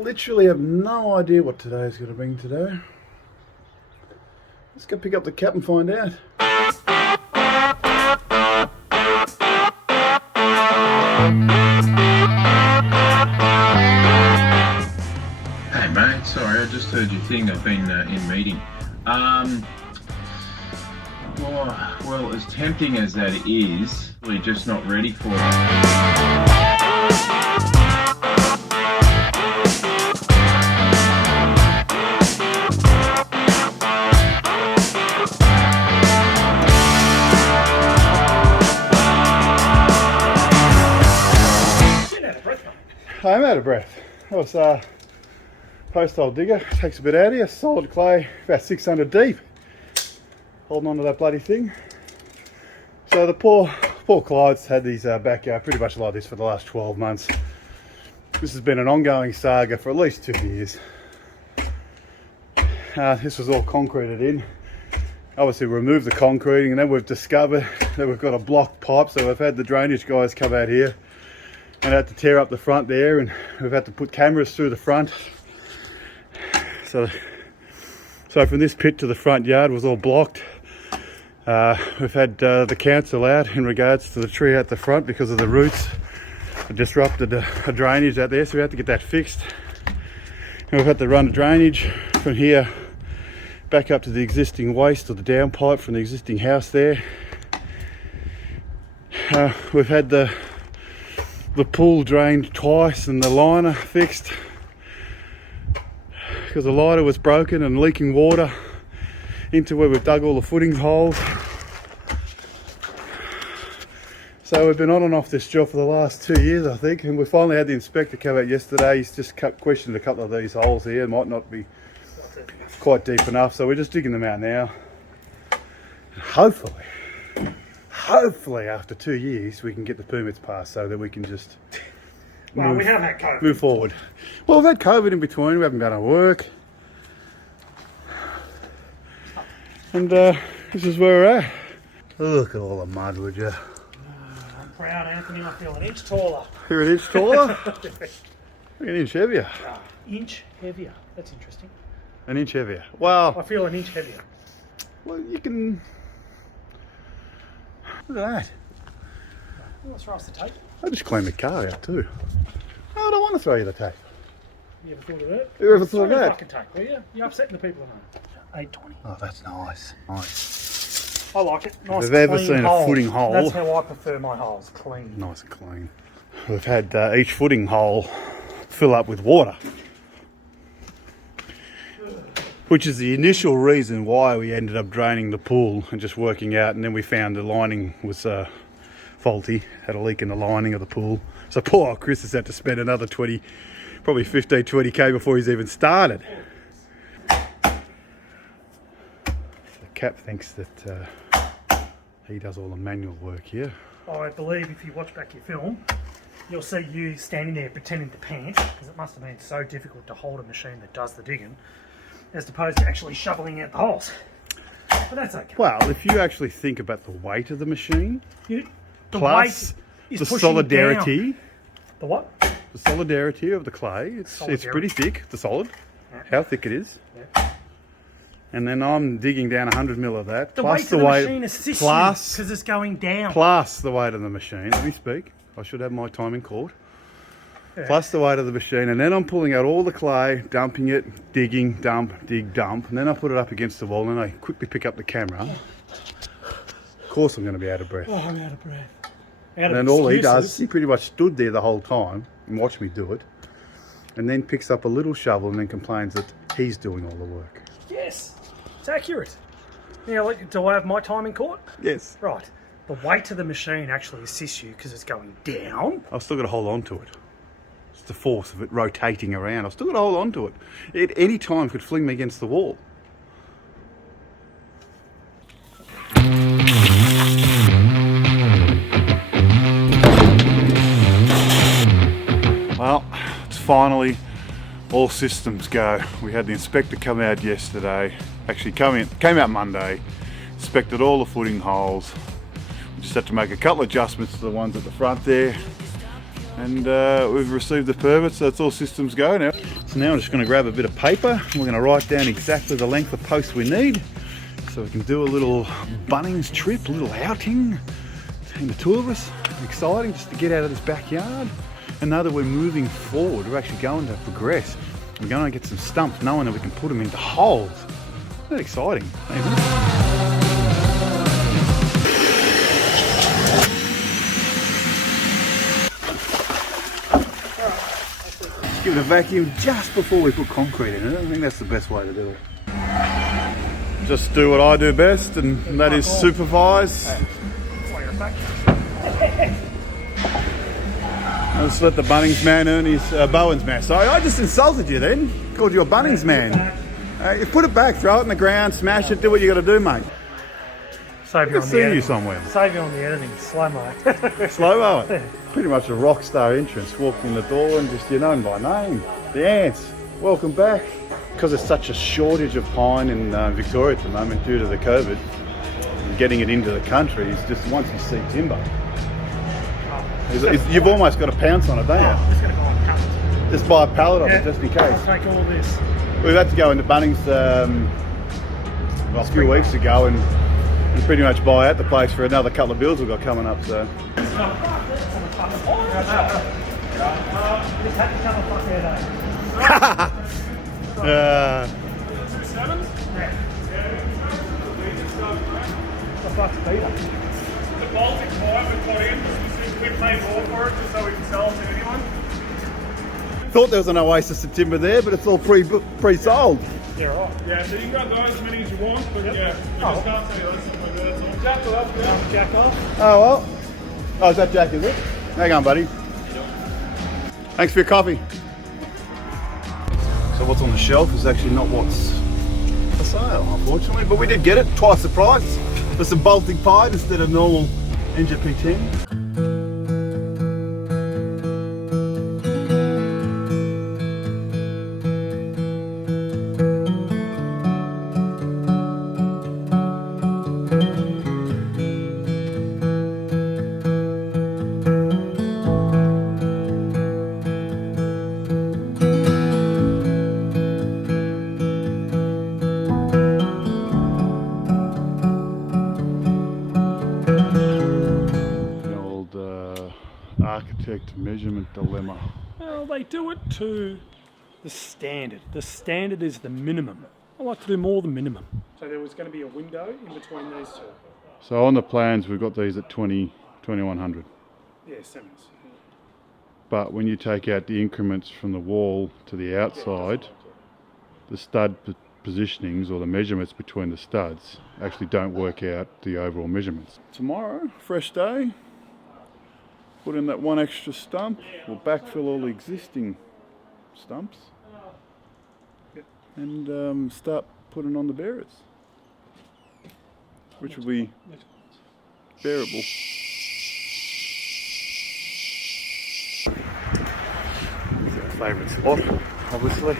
literally have no idea what today's going to bring today. Let's go pick up the cap and find out. Hey mate, sorry, I just heard your thing. I've been in meeting. Well, as tempting as that is, we're just not ready for it. I'm out of breath. That was post-hole digger. Takes a bit out of you. Solid clay, about 600 deep. Holding on to that bloody thing. So the poor Clyde's had these backyard pretty much like this for the last 12 months. This has been an ongoing saga for at least 2 years. This was all concreted in. Obviously removed the concreting, and then we've discovered that we've got a blocked pipe, so we've had the drainage guys come out here and had to tear up the front there, and we've had to put cameras through the front. So from this pit to the front yard was all blocked. We've had the council out in regards to the tree out the front because of the roots. It disrupted the drainage out there, so we had to get that fixed. And we've had to run the drainage from here back up to the existing waste, or the downpipe from the existing house there. We've had the pool drained twice and the liner fixed because the liner was broken and leaking water into where we've dug all the footing holes. So we've been on and off this job for the last 2 years, I think, and we finally had the inspector come out yesterday. He's just questioned a couple of these holes here. It might not be quite deep enough, so we're just digging them out now. Hopefully after 2 years we can get the permits passed so that we can just we have had COVID. Move forward. Well, we've had COVID in between, we haven't done our work. And this is where we're at. Look at all the mud, would you? I'm proud, Anthony. I feel an inch taller. You're an inch taller? An inch heavier. Inch heavier. That's interesting. An inch heavier. Well, I feel an inch heavier. Well, you can... Look at that. Let's throw us the tape. I just cleaned the car out too. I don't want to throw you the tape. You ever thought of that? You ever thought of that? Fucking tape, will you? You're upsetting the people at home. 820. Oh, that's nice. Nice. I like it. Nice. If they've ever seen a footing hole. That's how I prefer my holes. Clean. Nice and clean. We've had each footing hole fill up with water, which is the initial reason why we ended up draining the pool and just working out, and then we found the lining was faulty, had a leak in the lining of the pool. So poor old Chris has had to spend another 20, probably 15, 20k before he's even started. The Cap thinks that he does all the manual work here. I believe if you watch back your film, you'll see you standing there pretending to pant, because it must have been so difficult to hold a machine that does the digging, as opposed to actually shoveling out the holes. But that's okay. Well, if you actually think about the weight of the machine, The plus weight the is solidarity, down. The what? the solidarity of the clay, it's pretty thick, the solid, how thick it is. Yeah. And then I'm digging down 100 mil of that. The plus weight of the machine assists you because it's going down. Plus the weight of the machine. Let me speak. I should have my time in court. Yeah. Plus the weight of the machine, and then I'm pulling out all the clay, dumping it, digging, dump, dig, dump, and then I put it up against the wall, and I quickly pick up the camera. Of course I'm going to be out of breath. Oh, I'm out of breath. And then all he does, he pretty much stood there the whole time and watched me do it, and then picks up a little shovel and then complains that he's doing all the work. Yes, it's accurate. Now, do I have my time in court? Yes. Right. The weight of the machine actually assists you because it's going down. I've still got to hold on to it. It's the force of it rotating around. I've still got to hold on to it. At any time could fling me against the wall. Well, it's finally all systems go. We had the inspector come out yesterday. Actually came out Monday, inspected all the footing holes. We just had to make a couple of adjustments to the ones at the front there. And we've received the permit, so it's all systems go now. So now I'm just going to grab a bit of paper. We're going to write down exactly the length of post we need, so we can do a little Bunnings trip, a little outing between the two of us. Exciting just to get out of this backyard and know that we're moving forward. We're actually going to progress. We're going to get some stumps, knowing that we can put them into holes. Isn't that exciting? Just give it a vacuum just before we put concrete in it. I think that's the best way to do it. Just do what I do best, and that is supervise. Let's let the Bunnings man earn his Bowen's man. Sorry, I just insulted you then. Called you a Bunnings man. You put it back, throw it in the ground, smash it, do what you got to do, mate. Save you on the See editing. you somewhere. Save you on the editing. Slow-mo. Slow-mo it. Pretty much a rock star entrance. Walked in the door and just, you're known by name. The ants. Welcome back. Because there's such a shortage of pine in Victoria at the moment due to the COVID, getting it into the country is just once you see timber. You've almost got to pounce on it, don't you? I'm just going to go on pallet. Just buy a pallet of it just in case. I'll take all of this. We've had to go into Bunnings a few weeks ago and pretty much buy out the place for another couple of bills we've got coming up. So. Just had to come a fuck out of Yeah. the fuck's Peter. The Baltic pipe we put in, we paid more for it just so we can sell it to anyone. Thought there was an oasis of timber there, but it's all pre-sold. Yeah, right. Yeah, so you can grab those as many as you want, but yeah, we just can't tell you that's something like that. So jack it up, yeah. Jack off. Oh well. Oh, is that Jack, is it? Hang on, buddy. Thanks for your coffee. So what's on the shelf is actually not what's for sale, unfortunately, but we did get it, twice the price. For some Baltic pipe instead of normal NGP10. Architect measurement dilemma. Well, they do it to the standard. The standard is the minimum. I like to do more than minimum. So there was going to be a window in between these two. So on the plans we've got these at 2100. Yeah, semis. But when you take out the increments from the wall to the outside, the stud positionings or the measurements between the studs actually don't work out the overall measurements. Tomorrow, fresh day. Put in that one extra stump. We'll backfill all the existing stumps and start putting on the bearers, which will be bearable. This is our favourite spot, obviously.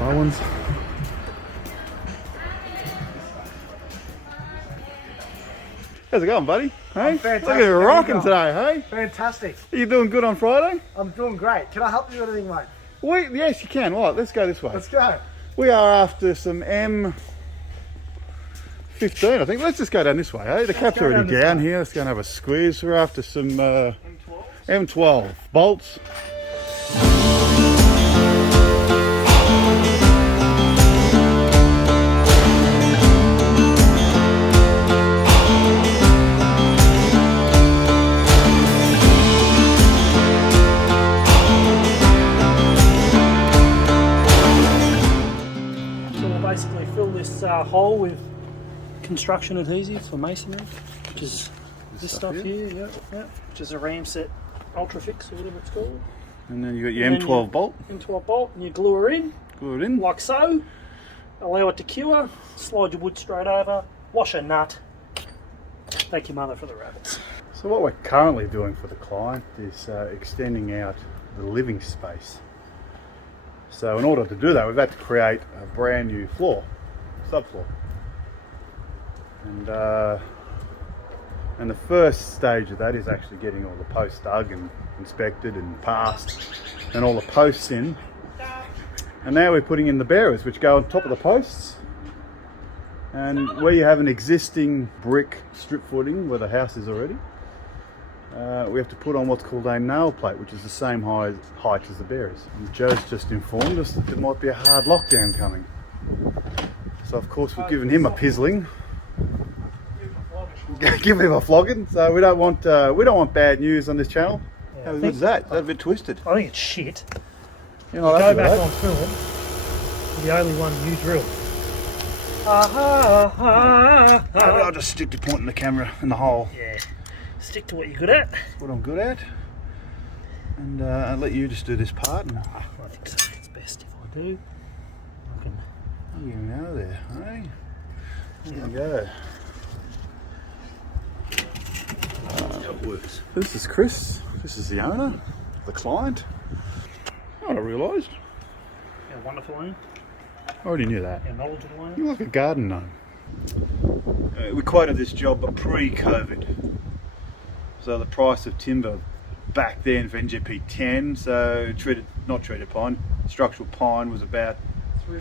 Bowen's. How's it going, buddy? Hey? Fantastic. Look at you rocking today, hey? Fantastic. Are you doing good on Friday? I'm doing great. Can I help you with anything, mate? Yes, you can. Right, let's go this way. Let's go. We are after some M15, I think. Let's just go down this way, hey? The cap's go already down this down way. here. Let's go and have a squeeze. We're after some M12 bolts. Basically fill this hole with construction adhesive for masonry, which is this stuff here, which is a Ramset Ultrafix or whatever it's called. And then you got your And then M12 bolt. M12 bolt, and you glue her in Glue it in. like so. Allow it to cure. Slide your wood straight over. Wash a nut. Thank your mother for the rabbits. So what we're currently doing for the client is extending out the living space. So in order to do that, we've had to create a brand new floor, subfloor. And And the first stage of that is actually getting all the posts dug and inspected and passed and all the posts in. And now we're putting in the bearers, which go on top of the posts. And where you have an existing brick strip footing where the house is already, we have to put on what's called a nail plate, which is the same height as the bearers. And Joe's just informed us that there might be a hard lockdown coming. So of course we've given him a pizzling. Give him a flogging. So we don't want bad news on this channel. Yeah, How good is that? Is that a bit twisted? I think it's shit. You're not Go happy with back that? on film. The only one you drill. Maybe I'll just stick to pointing the camera in the hole. Yeah. Stick to what you're good at. That's what I'm good at. And I'll let you just do this part. And I think so. It's best if I do. I can. I'm getting out of there, eh? There we go. It works. This is Chris. This is the owner, the client. Oh, I realised. How wonderful, eh? I already knew that. How knowledgeable, eh? You're like a garden gnome. We quoted this job pre-COVID. So the price of timber back then for NGP 10, so not treated pine, structural pine was about $3,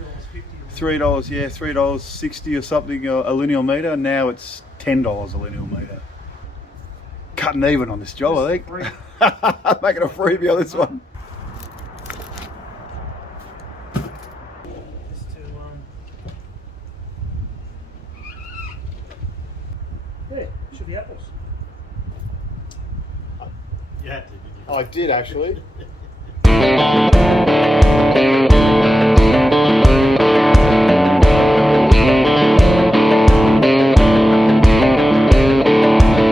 yeah, $3.60 or something a lineal metre. Now it's $10 a lineal metre. Cutting even on this job, I think. Making a freebie on this one. Yeah, should be apples. Yeah, I did actually.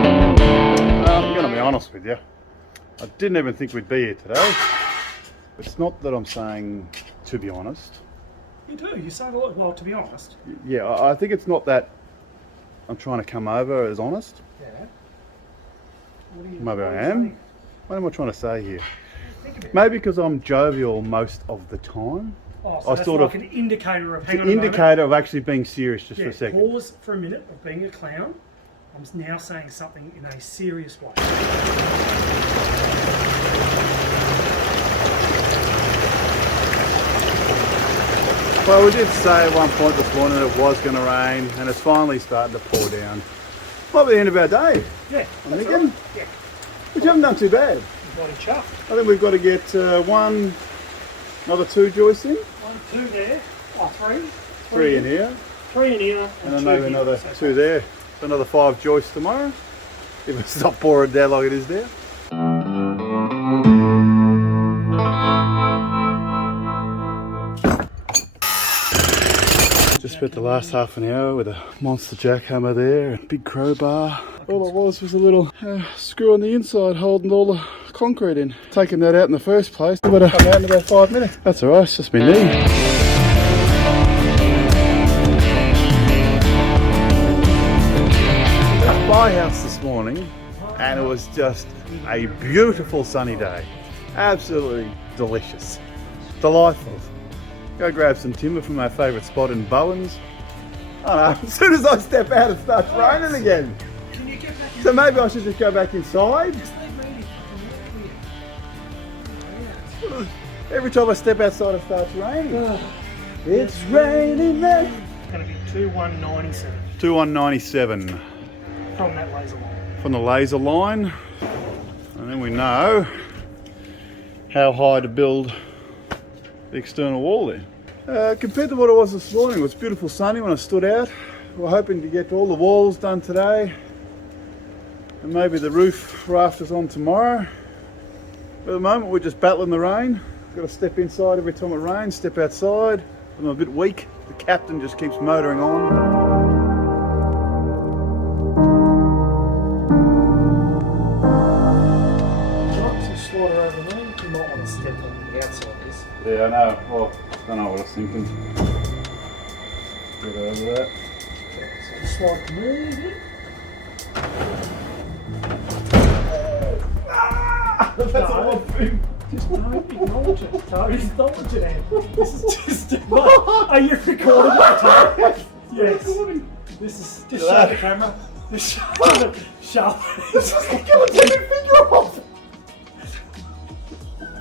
I'm going to be honest with you. I didn't even think we'd be here today. It's not that I'm saying to be honest. You do. You say a lot. Well, to be honest. Yeah, I think it's not that I'm trying to come over as honest. Yeah. Maybe I am. What am I trying to say here? Maybe because I'm jovial most of the time. Oh, so I that's sort like of an indicator of It's hang an on a moment. indicator of actually being serious just for Yeah, a second. pause for a minute of being a clown. I'm now saying something in a serious way. Well, we did say at one point this morning it was going to rain, and it's finally starting to pour down. Might be the end of our day, Yeah. I'm that's thinking. all right. Yeah. Which you haven't done too bad. You've got it chuffed. I think we've got to get another two joists in, 1, 2 there. Oh, 3. three in here, 3 in here. and then two maybe here. another So two there. So another 5 joists tomorrow, if it's not pouring down like it is there. Just spent the last half an hour with a monster jackhammer there, a big crowbar. All it was a little screw on the inside holding all the concrete in. Taking that out in the first place, it would have come out in about 5 minutes. That's alright, it's just my knee. At my house this morning, and it was just a beautiful sunny day. Absolutely delicious. Delightful. Go grab some timber from our favourite spot in Bowens. Oh no, as soon as I step out it starts raining again. Can you get back in? So maybe I should just go back inside. Just leave me fucking Every time I step outside it starts raining. It's raining there. It's going to be 2197 2197 from that laser line. from the laser line. And then we know how high to build the external wall there. Compared to what it was this morning, it was beautiful sunny when I stood out. We're hoping to get all the walls done today and maybe the roof rafters on tomorrow. But at the moment we're just battling the rain. Got to step inside every time it rains, step outside. I'm a bit weak. The captain just keeps motoring on. Not to slaughter over there. You might want to step on the outside of this. Yeah, I know. Well, I don't know what I was thinking. Get over that. So slide the move in. That's a lot of food. Just don't acknowledge it. Don't acknowledge it, Andy. This is just... Are you recording that, Tony? Yes. This is... Just show the camera. Sharp. This is the guillotine finger off!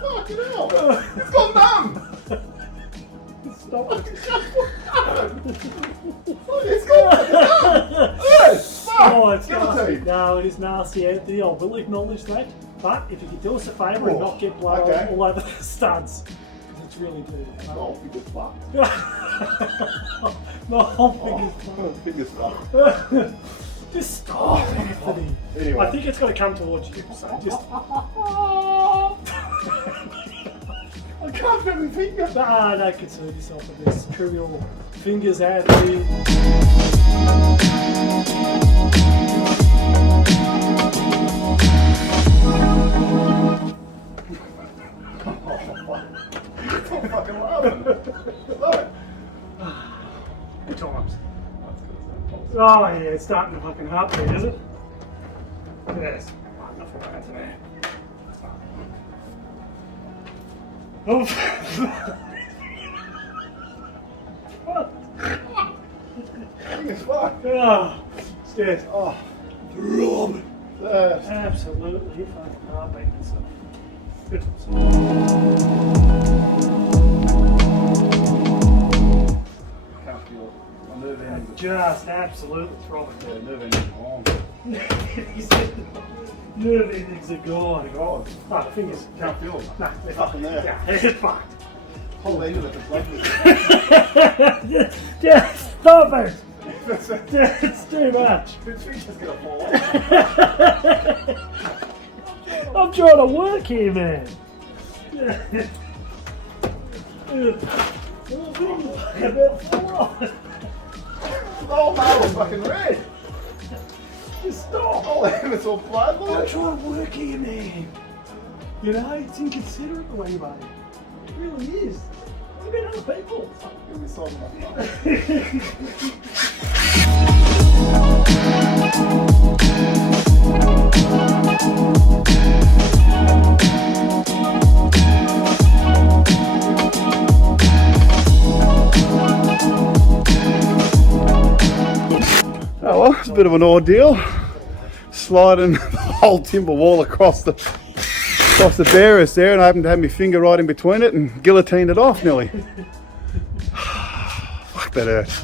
Fucking hell! It's gone numb! Stop it. It's gone numb! Hey, fuck! Oh, it's nasty. Guillotine! No, it is nasty, Anthony. I will acknowledge that. But if you could do us a favour and Oh, not get blood okay. all over the studs, because it's really dirty. Oh, finger's fucked. My whole finger's Oh, finger's fucked. Just stop, Anthony. Anyway. I think it's got to come towards you, so just... I can't feel my finger! Don't concern yourself with this. Trim your fingers, Anthony. I'm fucking laughing. Look. Good times. Oh yeah, it's starting to fucking heartbeat, is it? Yes. Nothing bad today. Oh. What? Finger's fucked. Oh, stairs. Oh, Rob. thirst. Absolutely fucking heartbeat and stuff. Good times. Can't feel my nerve endings. Just absolutely throbbing. Yeah, nerve endings on. He said nerve endings are gone. God, Oh, the fingers. can't feel them. Nah, they're Nothing there. Yeah, they're fucked. Whole end of it is lovely. Just stop it! It's too much. His finger's gonna fall off. I'm trying to work here, man. Oh, man, it's fucking red. Just stop. Oh, it's all blood. I'm Look. trying to work here, man. You know, it's inconsiderate the way you behave. It really is. What about other people? Give me some of my Oh well, it's a bit of an ordeal. Sliding the whole timber wall across the barriers there, and I happened to have my finger right in between it and guillotined it off nearly. Fuck, that hurt.